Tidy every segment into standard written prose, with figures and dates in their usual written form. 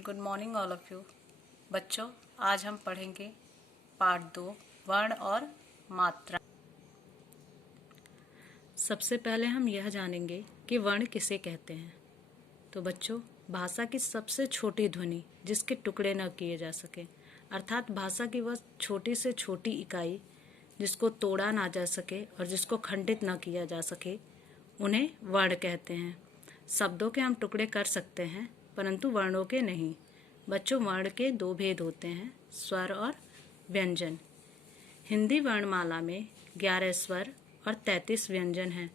Good morning all of you. बच्चों, आज हम पढ़ेंगे पार्ट 2, वर्ण और मात्रा। सबसे पहले हम यह जानेंगे कि वर्ण किसे कहते हैं। तो बच्चों, भाषा की सबसे छोटी ध्वनि जिसके टुकड़े न किए जा सके, अर्थात भाषा की वह छोटी से छोटी इकाई जिसको तोड़ा ना जा सके और जिसको खंडित न किया जा सके, उन्हें वर्ण कहते हैं। शब्दों के हम टुकड़े कर सकते हैं, परंतु वर्णों के नहीं। बच्चों, वर्ण के दो भेद होते हैं, स्वर और व्यंजन। हिंदी वर्णमाला में 11 स्वर और 33 व्यंजन हैं।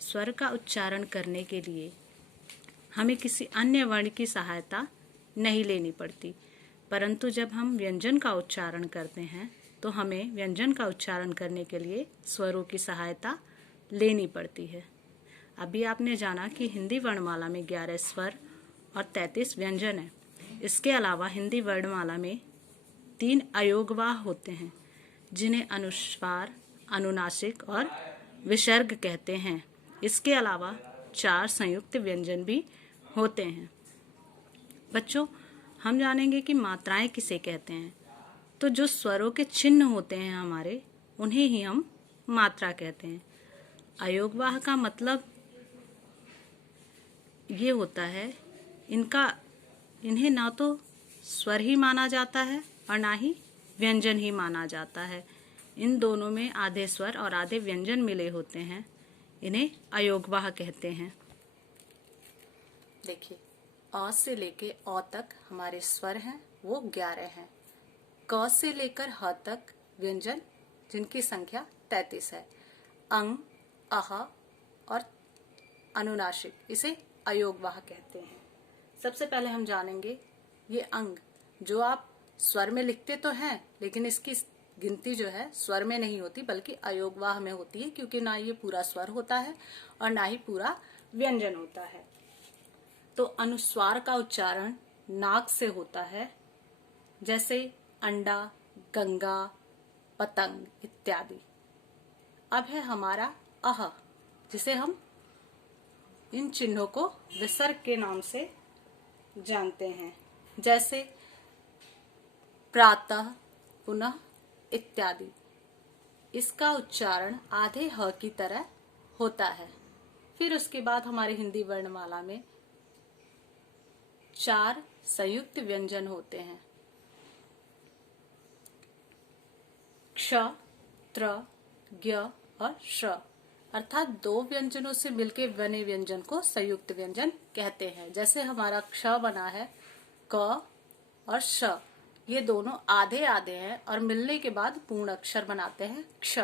स्वर का उच्चारण करने के लिए हमें किसी अन्य वर्ण की सहायता नहीं लेनी पड़ती, परंतु जब हम व्यंजन का उच्चारण करते हैं तो हमें व्यंजन का उच्चारण करने के लिए स्वरों की सहायता लेनी पड़ती है। अभी आपने जाना कि हिंदी वर्णमाला में 11 स्वर और 33 व्यंजन है। इसके अलावा हिंदी वर्णमाला में 3 अयोगवाह होते हैं, जिन्हें अनुस्वार, अनुनासिक और विसर्ग कहते हैं। इसके अलावा 4 संयुक्त व्यंजन भी होते हैं। बच्चों, हम जानेंगे कि मात्राएं किसे कहते हैं। तो जो स्वरों के चिन्ह होते हैं हमारे, उन्हें ही हम मात्रा कहते हैं। अयोगवाह का मतलब ये होता है, इन्हें ना तो स्वर ही माना जाता है और ना ही व्यंजन ही माना जाता है। इन दोनों में आधे स्वर और आधे व्यंजन मिले होते हैं। इन्हें अयोगवाह कहते हैं। देखिए, अ से लेके अ तक हमारे स्वर हैं, वो 11 हैं। क से लेकर ह तक व्यंजन, जिनकी संख्या 33 है। अंग, अह और अनुनासिक, इसे अयोगवाह कहते हैं। सबसे पहले हम जानेंगे ये अंग, जो आप स्वर में लिखते तो हैं, लेकिन इसकी गिनती जो है स्वर में नहीं होती बल्कि अयोगवाह में होती है, क्योंकि ना ये पूरा स्वर होता है और ना ही पूरा व्यंजन होता है। तो अनुस्वार का उच्चारण नाक से होता है, जैसे अंडा, गंगा, पतंग इत्यादि। अब है हमारा अह, जिसे हम इन चिन्हों को विसर्ग के नाम से जानते हैं, जैसे प्रातः, पुनः इत्यादि। इसका उच्चारण आधे ह की तरह होता है। फिर उसके बाद हमारे हिंदी वर्णमाला में 4 संयुक्त व्यंजन होते हैं। क्ष, त्र, ज्ञ और श, अर्थात 2 व्यंजनों से मिलकर बने व्यंजन को संयुक्त व्यंजन कहते हैं। जैसे हमारा क्ष बना है, क और श, ये दोनों आधे आधे हैं और मिलने के बाद पूर्ण अक्षर बनाते हैं क्ष।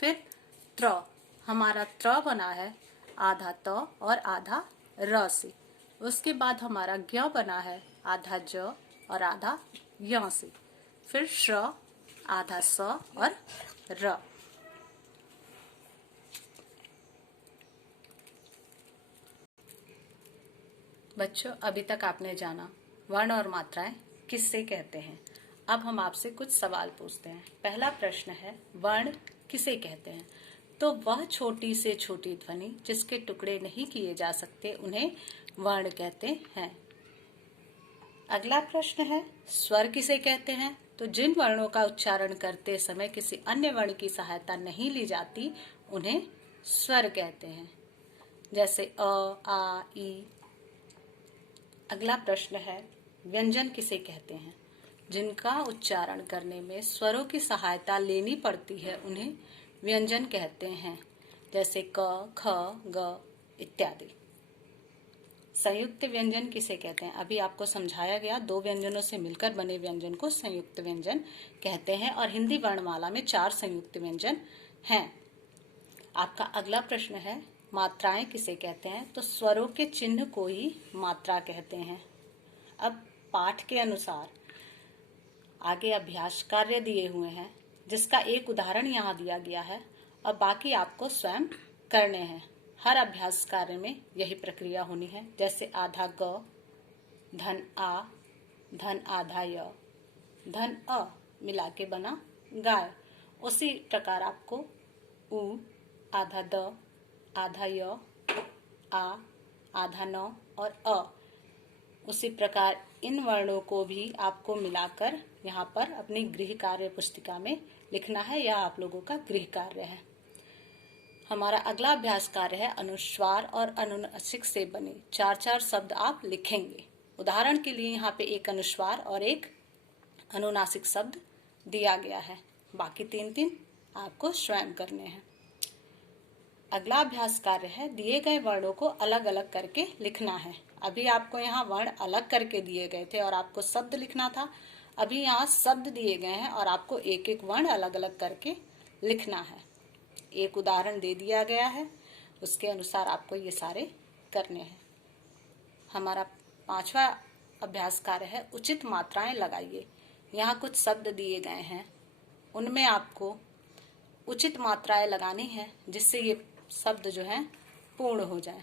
फिर त्र, हमारा त्र बना है आधा त और आधा र से। उसके बाद हमारा ज्ञ बना है आधा ज और आधा य से। फिर श, आधा स और र। बच्चों, अभी तक आपने जाना वर्ण और मात्राएं किससे कहते हैं। अब हम आपसे कुछ सवाल पूछते हैं। पहला प्रश्न है, वर्ण किसे कहते हैं। तो वह छोटी से छोटी ध्वनि जिसके टुकड़े नहीं किए जा सकते, उन्हें वर्ण कहते हैं। अगला प्रश्न है, स्वर किसे कहते हैं। तो जिन वर्णों का उच्चारण करते समय किसी अन्य वर्ण की सहायता नहीं ली जाती, उन्हें स्वर कहते हैं, जैसे अ, आ, ई। अगला प्रश्न है, व्यंजन किसे कहते हैं। जिनका उच्चारण करने में स्वरों की सहायता लेनी पड़ती है, उन्हें व्यंजन कहते हैं, जैसे क, ख, ग इत्यादि। संयुक्त व्यंजन किसे कहते हैं। अभी आपको समझाया गया, 2 व्यंजनों से मिलकर बने व्यंजन को संयुक्त व्यंजन कहते हैं और हिंदी वर्णमाला में 4 संयुक्त व्यंजन हैं। आपका अगला प्रश्न है, मात्राएं किसे कहते हैं। तो स्वरों के चिन्ह को ही मात्रा कहते हैं। अब पाठ के अनुसार आगे अभ्यास कार्य दिए हुए हैं, जिसका एक उदाहरण यहाँ दिया गया है और बाकी आपको स्वयं करने हैं। हर अभ्यास कार्य में यही प्रक्रिया होनी है, जैसे आधा ग, धन आ, धन आधा य, धन अ मिला के बना गाय। उसी प्रकार आपको उ, आधा द, आधा य, आ, आधा न और अ, उसी प्रकार इन वर्णों को भी आपको मिलाकर यहाँ पर अपनी गृह कार्य पुस्तिका में लिखना है। यह आप लोगों का गृह कार्य है। हमारा अगला अभ्यास कार्य है अनुस्वार और अनुनासिक से बने 4-4 शब्द आप लिखेंगे। उदाहरण के लिए यहाँ पे एक अनुस्वार और एक अनुनासिक शब्द दिया गया है, बाकी 3-3 आपको स्वयं करने हैं। अगला अभ्यास कार्य है दिए गए वर्णों को अलग अलग करके लिखना है। अभी आपको यहाँ वर्ण अलग करके दिए गए थे और आपको शब्द लिखना था। अभी यहाँ शब्द दिए गए हैं और आपको एक एक वर्ण अलग अलग करके लिखना है। एक उदाहरण दे दिया गया है, उसके अनुसार आपको ये सारे करने हैं। हमारा 5वां अभ्यास कार्य है उचित मात्राएं लगाइए। यहाँ कुछ शब्द दिए गए हैं, उनमें आपको उचित मात्राएं लगानी है जिससे ये शब्द जो है पूर्ण हो जाए।